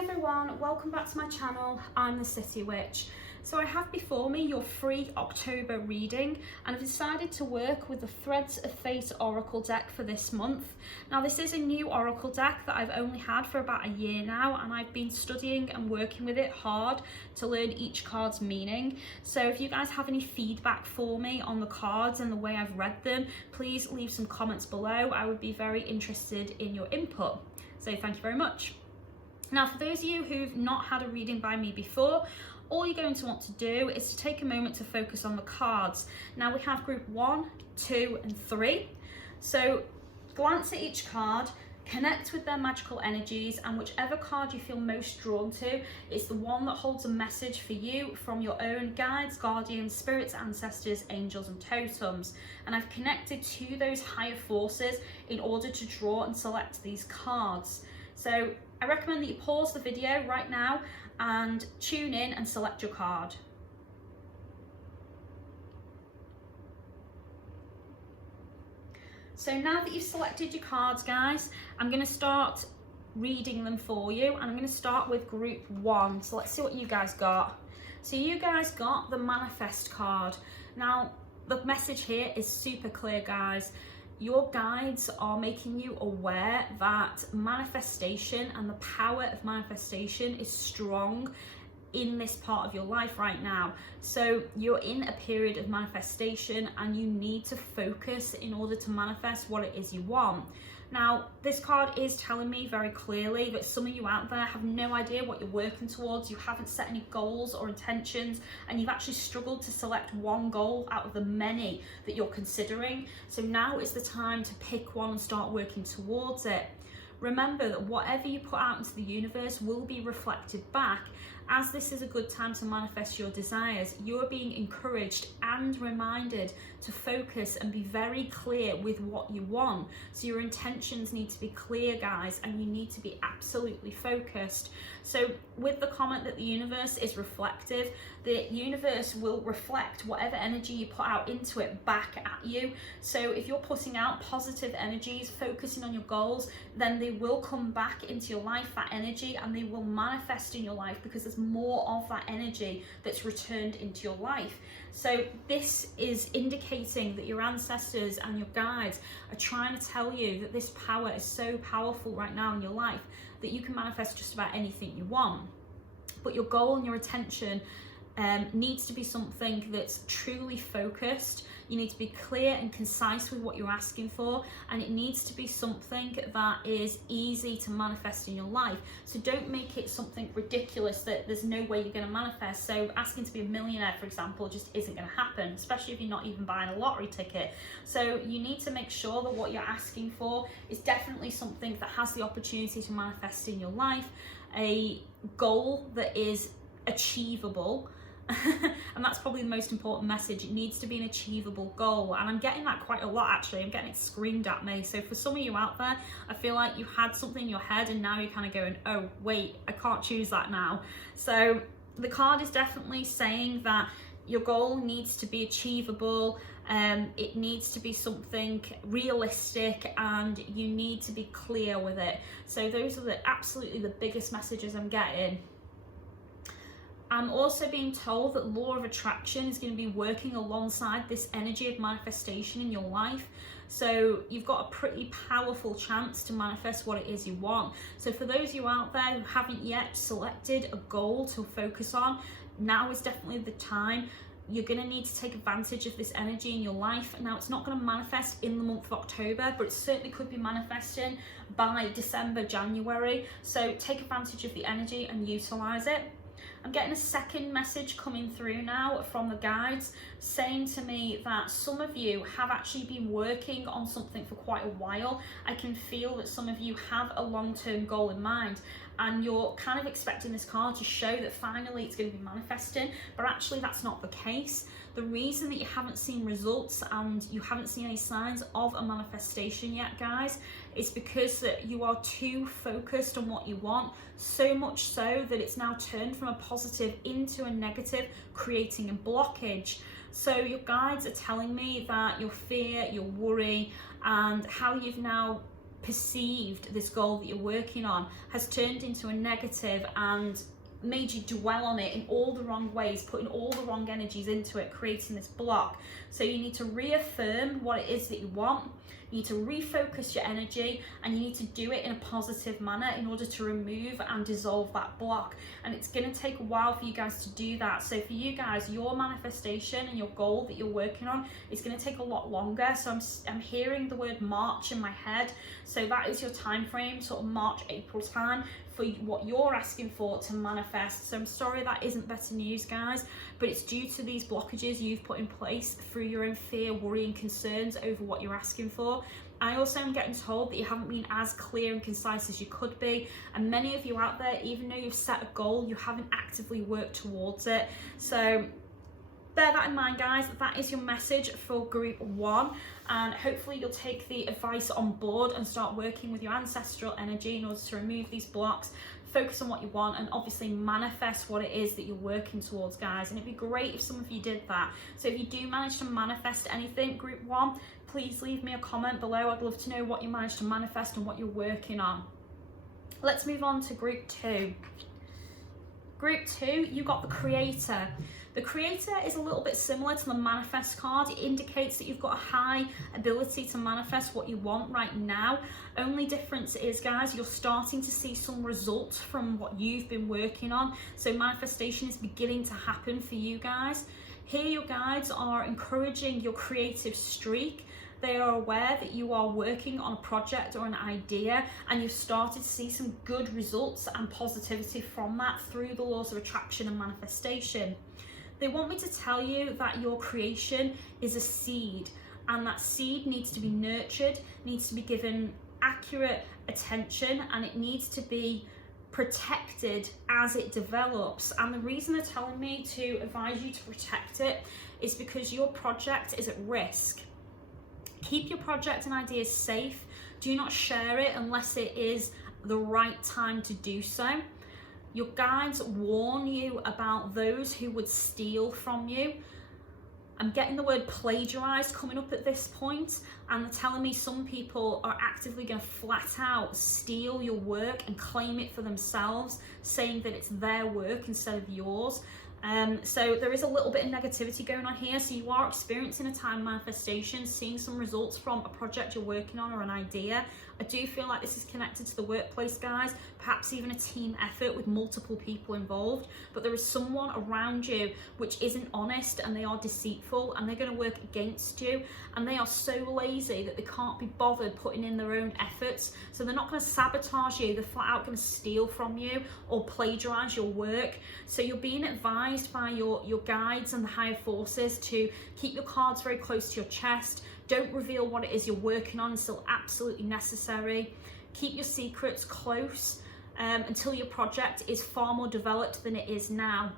everyone, welcome back to my channel. I'm the City Witch. So I have before me your free October reading, and I've decided to work with the Threads of Fate Oracle deck for this month. Now this is a new Oracle deck that I've only had for about a year now, and I've been studying and working with it hard to learn each card's meaning. So if you guys have any feedback for me on the cards and the way I've read them, please leave some comments below. I would be very interested in your input. So thank you very much. Now, for those of you who've not had a reading by me before, all you're going to want to do is to take a moment to focus on the cards. Now we have group 1, 2 and 3. So glance at each card, connect with their magical energies, and whichever card you feel most drawn to is the one that holds a message for you from your own guides, guardians, spirits, ancestors, angels and totems. And I've connected to those higher forces in order to draw and select these cards. So I recommend that you pause the video right now and tune in and select your card. So now that you've selected your cards, guys, I'm going to start reading them for you, and I'm going to start with group 1. So let's see what you guys got. So you guys got the Manifest card. Now the message here is super clear, guys. Your guides are making you aware that manifestation and the power of manifestation is strong in this part of your life right now. So you're in a period of manifestation and you need to focus in order to manifest what it is you want. Now, this card is telling me very clearly that some of you out there have no idea what you're working towards. You haven't set any goals or intentions, and you've actually struggled to select one goal out of the many that you're considering. So now is the time to pick one and start working towards it. Remember that whatever you put out into the universe will be reflected back. As this is a good time to manifest your desires, you're being encouraged and reminded to focus and be very clear with what you want. So your intentions need to be clear, guys, and you need to be absolutely focused. So with the comment that the universe is reflective, the universe will reflect whatever energy you put out into it back at you. So if you're putting out positive energies, focusing on your goals, then they will come back into your life, that energy, and they will manifest in your life because there's more of that energy that's returned into your life. So this is indicating that your ancestors and your guides are trying to tell you that this power is so powerful right now in your life that you can manifest just about anything you want. But your goal and your attention needs to be something that's truly focused. You need to be clear and concise with what you're asking for, and it needs to be something that is easy to manifest in your life. So don't make it something ridiculous that there's no way you're going to manifest. So asking to be a millionaire, for example, just isn't going to happen, especially if you're not even buying a lottery ticket. So you need to make sure that what you're asking for is definitely something that has the opportunity to manifest in your life, a goal that is achievable. And that's probably the most important message. It needs to be an achievable goal, and I'm getting that quite a lot actually. I'm getting it screamed at me. So for some of you out there, I feel like you had something in your head and now you're kind of going, oh wait, I can't choose that now. So the card is definitely saying that your goal needs to be achievable, it needs to be something realistic, and you need to be clear with it. So those are absolutely the biggest messages I'm getting. I'm also being told that law of attraction is going to be working alongside this energy of manifestation in your life. So you've got a pretty powerful chance to manifest what it is you want. So for those of you out there who haven't yet selected a goal to focus on, now is definitely the time. You're going to need to take advantage of this energy in your life. Now, it's not going to manifest in the month of October, but it certainly could be manifesting by December, January. So take advantage of the energy and utilize it. I'm getting a second message coming through now from the guides saying to me that some of you have actually been working on something for quite a while. I can feel that some of you have a long-term goal in mind, and you're kind of expecting this card to show that finally it's going to be manifesting, but actually that's not the case. The reason that you haven't seen results and you haven't seen any signs of a manifestation yet, guys, is because that you are too focused on what you want, so much so that it's now turned from a positive into a negative, creating a blockage. So your guides are telling me that your fear, your worry, and how you've now perceived this goal that you're working on has turned into a negative and made you dwell on it in all the wrong ways, putting all the wrong energies into it, creating this block. So you need to reaffirm what it is that you want. You need to refocus your energy, and you need to do it in a positive manner in order to remove and dissolve that block. And it's going to take a while for you guys to do that. So for you guys, your manifestation and your goal that you're working on is going to take a lot longer. So I'm hearing the word March in my head. So that is your time frame, sort of March, April time, for what you're asking for to manifest. So I'm sorry that isn't better news, guys, but it's due to these blockages you've put in place through your own fear, worry and concerns over what you're asking for. I also am getting told that you haven't been as clear and concise as you could be, and many of you out there, even though you've set a goal, you haven't actively worked towards it. So bear that in mind, guys. That is your message for group 1, and hopefully you'll take the advice on board and start working with your ancestral energy in order to remove these blocks, focus on what you want, and obviously manifest what it is that you're working towards, guys. And it'd be great if some of you did that. So if you do manage to manifest anything, group 1, please leave me a comment below. I'd love to know what you managed to manifest and what you're working on. Let's move on to group 2. Group 2, you got the Creator. The Creator is a little bit similar to the Manifest card. It indicates that you've got a high ability to manifest what you want right now. Only difference is, guys, you're starting to see some results from what you've been working on. So manifestation is beginning to happen for you guys. Here your guides are encouraging your creative streak. They are aware that you are working on a project or an idea, and you've started to see some good results and positivity from that through the laws of attraction and manifestation. They want me to tell you that your creation is a seed, and that seed needs to be nurtured, needs to be given accurate attention, and it needs to be protected as it develops. And the reason they're telling me to advise you to protect it is because your project is at risk. Keep your project and ideas safe. Do not share it unless it is the right time to do so. Your guides warn you about those who would steal from you. I'm getting the word plagiarize coming up at this point, and they're telling me some people are actively going to flat out steal your work and claim it for themselves, saying that it's their work instead of yours. So there is a little bit of negativity going on here. So you are experiencing a time manifestation, seeing some results from a project you're working on or an idea. I do feel like this is connected to the workplace, guys, perhaps even a team effort with multiple people involved, but there is someone around you which isn't honest, and they are deceitful, and they're going to work against you, and they are so lazy that they can't be bothered putting in their own efforts. So they're not going to sabotage you, they're flat out going to steal from you or plagiarize your work. So you're being advised by your guides and the higher forces to keep your cards very close to your chest. Don't reveal what it is you're working on until absolutely necessary. Keep your secrets close until your project is far more developed than it is now.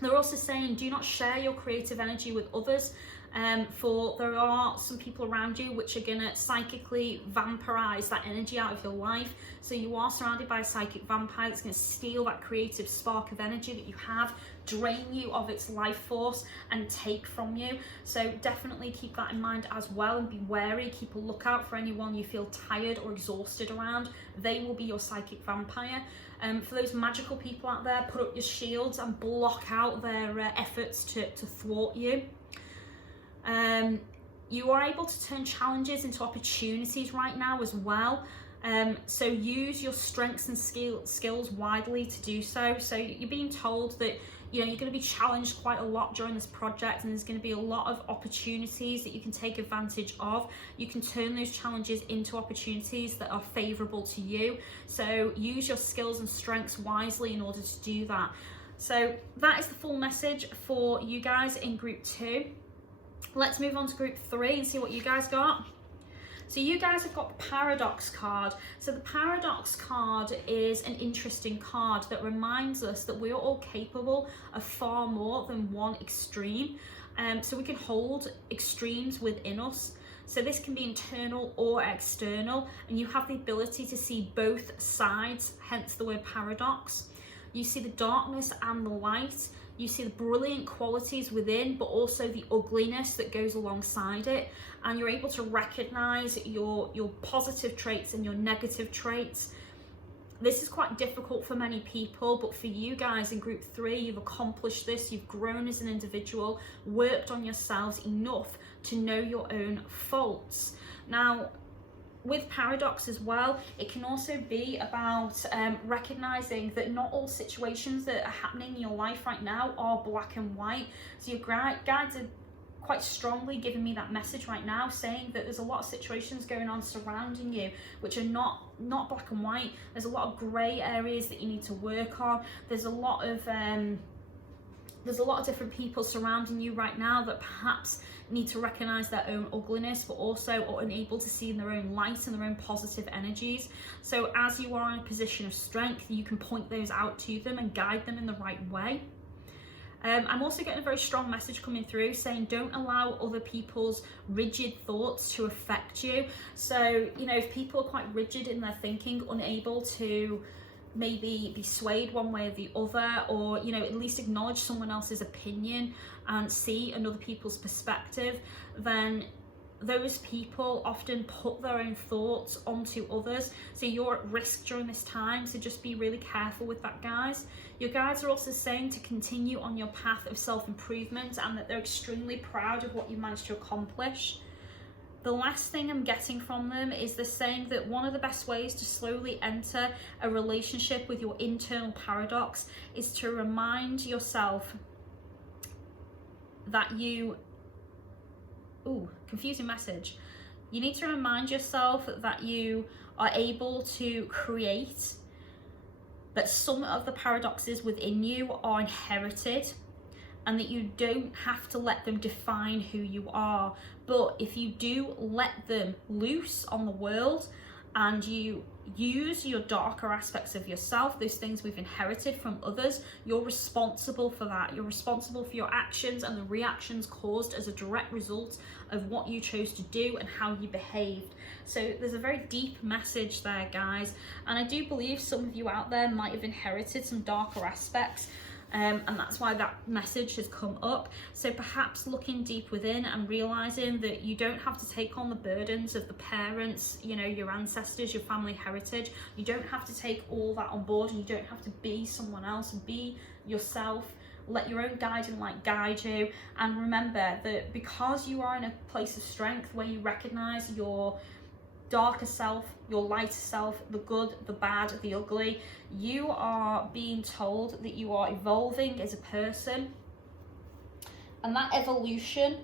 They're also saying do not share your creative energy with others, for there are some people around you which are going to psychically vampirize that energy out of your life. So you are surrounded by a psychic vampire that's going to steal that creative spark of energy that you have, drain you of its life force and take from you. So definitely keep that in mind as well, and be wary. Keep a lookout for anyone you feel tired or exhausted around. They will be your psychic vampire. For those magical people out there, put up your shields and block out their efforts to thwart you. You are able to turn challenges into opportunities right now as well. So use your strengths and skills widely to do so. So you're being told that you're going to be challenged quite a lot during this project, and there's going to be a lot of opportunities that you can take advantage of. You can turn those challenges into opportunities that are favourable to you. So use your skills and strengths wisely in order to do that. So that is the full message for you guys in group 2. Let's move on to group 3 and see what you guys got. So you guys have got the Paradox card. So the Paradox card is an interesting card that reminds us that we're all capable of far more than one extreme. So we can hold extremes within us. So this can be internal or external, and you have the ability to see both sides, hence the word paradox. You see the darkness and the light. You see the brilliant qualities within, but also the ugliness that goes alongside it. And you're able to recognize your positive traits and your negative traits. This is quite difficult for many people, but for you guys in group 3, you've accomplished this. You've grown as an individual, worked on yourselves enough to know your own faults. Now, with paradox as well, it can also be about recognizing that not all situations that are happening in your life right now are black and white. So your guides are quite strongly giving me that message right now, saying that there's a lot of situations going on surrounding you which are not black and white. There's a lot of grey areas that you need to work on. There's a lot of different people surrounding you right now that perhaps need to recognize their own ugliness, but also are unable to see in their own light and their own positive energies. So as you are in a position of strength, you can point those out to them and guide them in the right way. I'm also getting a very strong message coming through saying don't allow other people's rigid thoughts to affect you. So, you know, if people are quite rigid in their thinking, unable to maybe be swayed one way or the other, or, you know, at least acknowledge someone else's opinion and see another people's perspective, then those people often put their own thoughts onto others. So you're at risk during this time, so just be really careful with that, guys. Your guides are also saying to continue on your path of self-improvement and that they're extremely proud of what you managed to accomplish. The last thing I'm getting from them is they're saying that one of the best ways to slowly enter a relationship with your internal paradox is to remind yourself that confusing message. You need to remind yourself that you are able to create, that some of the paradoxes within you are inherited, and that you don't have to let them define who you are. But if you do let them loose on the world and you use your darker aspects of yourself, those things we've inherited from others, you're responsible for that. You're responsible for your actions and the reactions caused as a direct result of what you chose to do and how you behaved. So there's a very deep message there, guys. And I do believe some of you out there might have inherited some darker aspects. And that's why that message has come up. So perhaps looking deep within and realizing that you don't have to take on the burdens of the parents, you know, your ancestors, your family heritage. You don't have to take all that on board, and you don't have to be someone else. Be yourself. Let your own guiding light guide you. And remember that because you are in a place of strength where you recognize your darker self, your lighter self, the good, the bad, the ugly, you are being told that you are evolving as a person, and that evolution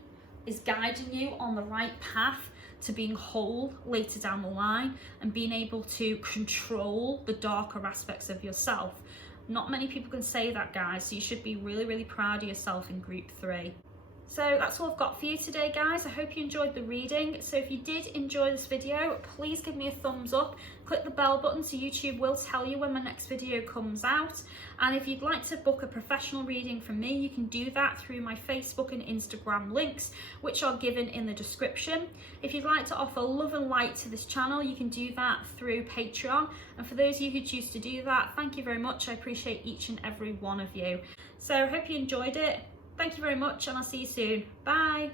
is guiding you on the right path to being whole later down the line and being able to control the darker aspects of yourself. Not many people can say that, guys, so you should be really, really proud of yourself in group 3. So that's all I've got for you today, guys. I hope you enjoyed the reading. So if you did enjoy this video, please give me a thumbs up. Click the bell button so YouTube will tell you when my next video comes out. And if you'd like to book a professional reading from me, you can do that through my Facebook and Instagram links, which are given in the description. If you'd like to offer love and light to this channel, you can do that through Patreon. And for those of you who choose to do that, thank you very much. I appreciate each and every one of you. So I hope you enjoyed it. Thank you very much, and I'll see you soon. Bye.